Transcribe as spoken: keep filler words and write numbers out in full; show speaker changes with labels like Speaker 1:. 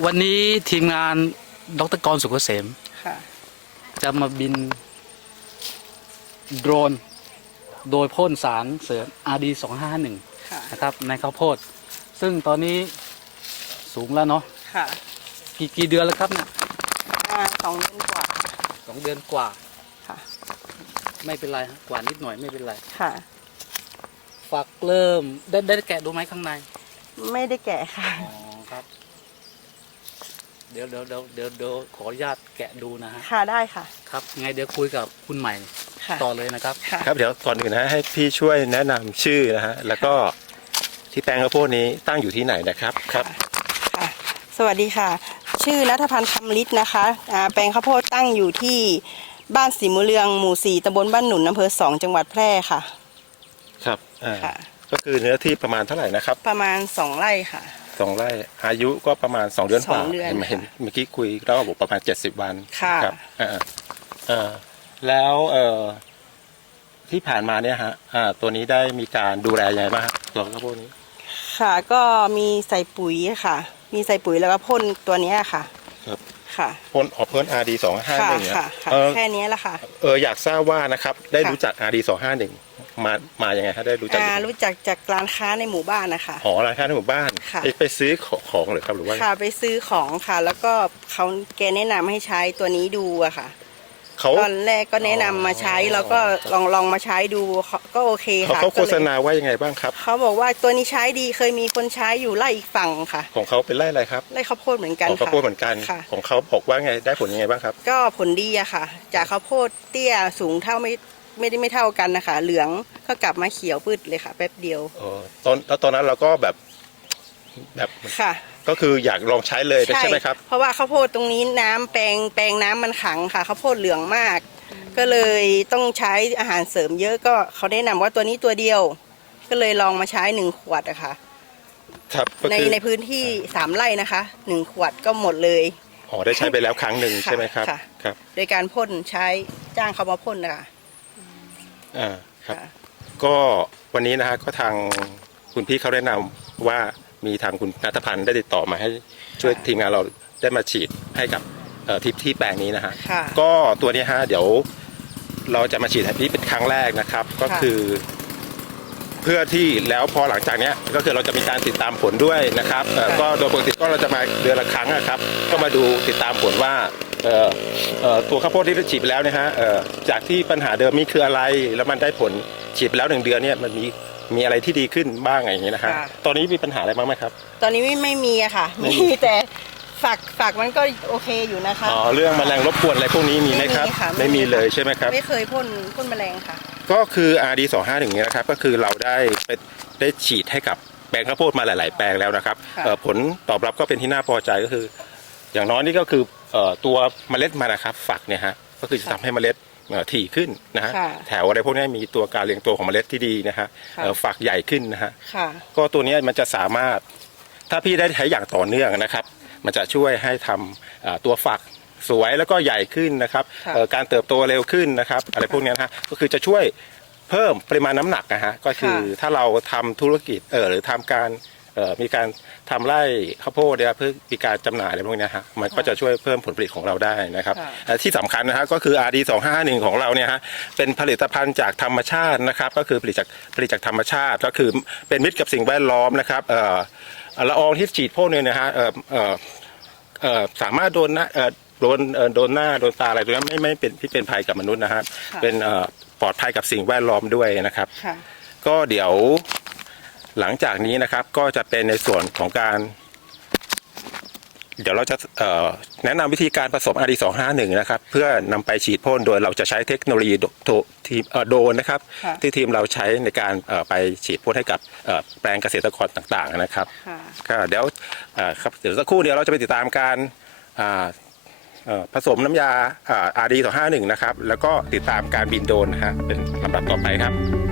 Speaker 1: วันนี้ทีมงานดร.กรสุขเกษมจะมาบินโดรนโดยพ่นสารเสริม อาร์ ดี สองห้าห้าหนึ่ง นะครับในข้าวโพดซึ่งตอนนี้สูงแล้วเนาะกี่กี่เดือนแล้วครับเนี่ย
Speaker 2: สองเดือนกว่า
Speaker 1: สองเดือนกว่าค่ะไม่เป็นไรกว่านิดหน่อยไม่เป็นไรค่ะฝักเริ่มได้ได้แกะดูไหมข้างใน
Speaker 2: ไม่ได้แกะค่ะ
Speaker 1: อ๋อครับเดี๋ยวเดี๋ยวเดี๋ยวเดี๋ยวเดี๋ยวขออนุญาตแกะดูนะฮะ
Speaker 2: ค่ะได้ค่ะ
Speaker 1: ครับไงเดี๋ยวคุยกับคุณใหม่ต่อเลยนะครับ
Speaker 3: ครับเดี๋ยวก่อนอื่นนะให้พี่ช่วยแนะนำชื่อนะฮะแล้วก็ที่แปลงข้าวโพดนี้ตั้งอยู่ที่ไหนนะครับครับ
Speaker 2: ค่ะสวัสดีค่ะชื่อณัฐพันธ์คำฤทธิ์นะคะแปลงข้าวโพดตั้งอยู่ที่บ้านศรีมุเรืองหมู่สี่ตำบลบ้านหนุนอำเภอสองจังหวัดแพร่ค่ะ
Speaker 3: ครับอ่าก็คือเนื้อที่ประมาณเท่าไหร่นะครับ
Speaker 2: ประมาณสองไร่ค่ะ
Speaker 3: สองไร่อายุก็ประมาณสองเดือนกว่าเห็นเห็นเมื่อกี้คุยแล้วบอกประมาณเจ็ดสิบวัน
Speaker 2: ค่ะ
Speaker 3: ครับอ่าอ่าแล้วเอ่อที่ผ่านมาเนี่ยฮะอ่าตัวนี้ได้มีการดูแลยังไงบ้างตัวข้าวโพดนี้
Speaker 2: ค่ะก็มีใส่ปุ๋ยค่ะมีใส่ปุ๋ยแล้วก็พ่นตัวนี้ค่ะ
Speaker 3: ครับ
Speaker 2: ค่ะ
Speaker 3: พ่นออกพ่น อาร์ ดี สองห้าหนึ่ง
Speaker 2: ค่ะแค่นี้แหละค่ะ
Speaker 3: เอออยากทราบว่านะครับได้รู้จัก อาร์ ดี สองห้าหนึ่งมามาอย่างไงฮะได้รู้จัก
Speaker 2: รู้จักจากร้านค้าในหมู่บ้านนะคะ
Speaker 3: อ๋อร้านค้าในหมู่บ้านไปซื้อของหรือครับหรือว่า
Speaker 2: ค่ะไปซื้อของค่ะแล้วก็เขาแกแนะนำให้ใช้ตัวนี้ดูอะค่ะตอนแรกก็แนะนำมาใช้แล้วก็ลองลองมาใช้ดูก็โอเคค่ะ
Speaker 3: เขาโฆษณาว่ายังไงบ้างครับ
Speaker 2: เขาบอกว่าตัวนี้ใช้ดีเคยมีคนใช้อยู่ไร่อีกฝั่งค่ะ
Speaker 3: ของเขาเป็นไร่อะไรครับ
Speaker 2: ไร่ข้าวโพดเหมือนกัน
Speaker 3: ข้าวโพดเหมือนกันของเขาบอกว่าไงได้ผลยังไงบ้างครับ
Speaker 2: ก็ผลดีอะค่ะจากข้าวโพดเตี้ยสูงเท่าไม่ไม่ได้ไม่เท่ากันนะคะเหลืองก็กลับมาเขียวพืชเลยค่ะแป๊บเดียว
Speaker 3: อ๋อตอนแล้วตอนนั้นเราก็แบบแบบ
Speaker 2: ค่ะ
Speaker 3: ก็คืออยากลองใช้เลยใช่ไหมครับ
Speaker 2: เพราะว่าข้าวโพดตรงนี้น้ำแปลงแปลงน้ำมันขังค่ะข้าวโพดเหลืองมากก็เลยต้องใช้อาหารเสริมเยอะก็เขาแนะนำว่าตัวนี้ตัวเดียวก็เลยลองมาใช้หนึ่งขวดอะค่ะ
Speaker 3: ครับ
Speaker 2: ในในพื้นที่สามไร่นะคะหนึ่งขวดก็หมดเลย
Speaker 3: อ๋อได้ใช้ไปแล้วครั้งหนึ่งใช่ไหมครับ
Speaker 2: ครับโดยการพ่นใช้จ้างเขามาพ่นนะคะ
Speaker 3: อ่าครับก็วันนี้นะฮะก็ทางคุณพี่เขาแนะนำว่ามีทางคุณณัฐพันธ์ได้ติดต่อมาให้ช่วยทีมงานเราได้มาฉีดให้กับที่ที่แปลงนี้นะฮะก็ตัวนี้ฮะเดี๋ยวเราจะมาฉีดให้พี่เป็นครั้งแรกนะครับก็คือเพื่อที่แล้วพอหลังจากนี้ก็คือเราจะมีการติดตามผลด้วยนะครับก็โดยปกติก็เราจะมาเดือนละครั้งนะครับก็มาดูติดตามผลว่าตัวข้าวโพดที่ฉีดไปแล้วนะฮะจากที่ปัญหาเดิมนี่คืออะไรแล้วมันได้ผลฉีดไปแล้วหนึ่งเดือนเนี่ยมันมีมีอะไรที่ดีขึ้นบ้างอย่างนี้นะฮะตอนนี้มีปัญหาอะไรบ้างไหมครับ
Speaker 2: ตอนนี้ไม่ไม่มีอะค่ะมีแต่ฝักฝักมันก็โอเคอยู่นะคะ
Speaker 3: อ๋อเรื่องแมลงรบกวนอะไรพวกนี้มีไหมครับไม่มีเลยใช่ไหมครับ
Speaker 2: ไม่เคยพ่นพ่นแมลงค่ะ
Speaker 3: ก็คือ อาร์ ดี สองห้าหนึ่ง เนี่ยนะครับก็คือเราได้ไปได้ฉีดให้กับแปลงข้าวโพดมาหลาย ๆ แปลงแล้วนะครับผลตอบรับก็เป็นที่น่าพอใจก็คืออย่างน้อยนี่ก็คือตัวเมล็ดมันนะครับฝักเนี่ยฮะก็คือจะทำให้เมล็ดถี่ขึ้นนะฮะแถวอะไรพวกนี้มีตัวการเรียงตัวของเมล็ดที่ดีนะฮะฝักใหญ่ขึ้นนะฮะก็ตัวนี้มันจะสามารถถ้าพี่ได้ใช้อย่างต่อเนื่องนะครับมันจะช่วยให้ทำตัวฝักสวยแล้วก็ใหญ่ขึ้นนะครับการเติบโตเร็วขึ้นนะครับอะไรพวกนี้นะฮะก็คือจะช่วยเพิ่มปริมาณน้ำหนักนะฮะก็คือถ้าเราทำธุรกิจเออหรือทำการมีการทำไร่ข้าวโพดเนี่ยเพื่อมีการจำหน่ายอะไรพวกนี้ฮะมันก็จะช่วยเพิ่มผลผลิตของเราได้นะครับที่สำคัญนะฮะก็คือ อาร์ ดี สองห้าห้าหนึ่ง ของเราเนี่ยฮะเป็นผลิตภัณฑ์จากธรรมชาตินะครับก็คือผลิตจากผลิตจากธรรมชาติก็คือเป็นมิตรกับสิ่งแวดล้อมนะครับละอองที่ฉีดพ่นเนี่ยนะฮะสามารถโดนนะโดนโดนหน้าโดนตาอะไรตรงนั้นไม่ไม่เป็นที่เป็นภัยกับมนุษย์นะฮะเป็นปลอดภัยกับสิ่งแวดล้อมด้วยนะครับก็เดี๋ยวหลังจากนี้นะครับก็จะเป็นในส่วนของการเดี๋ยวเราจะแนะนำวิธีการผสม อาร์ ดี สองห้าหนึ่ง นะครับเพื่อนำไปฉีดพ่นโดยเราจะใช้เทคโนโลยีโดรนนะครับที่ทีมเราใช้ในการไปฉีดพ่นให้กับแปลงเกษตรกรต่างๆนะครับก็เดี๋ยวครับเดี๋ยวสักครู่เดี๋ยวเราจะไปติดตามการผสมน้ำยา อาร์ ดี สองห้าหนึ่ง นะครับแล้วก็ติดตามการบินโดรนนะฮะเป็นลำดับต่อไปครับ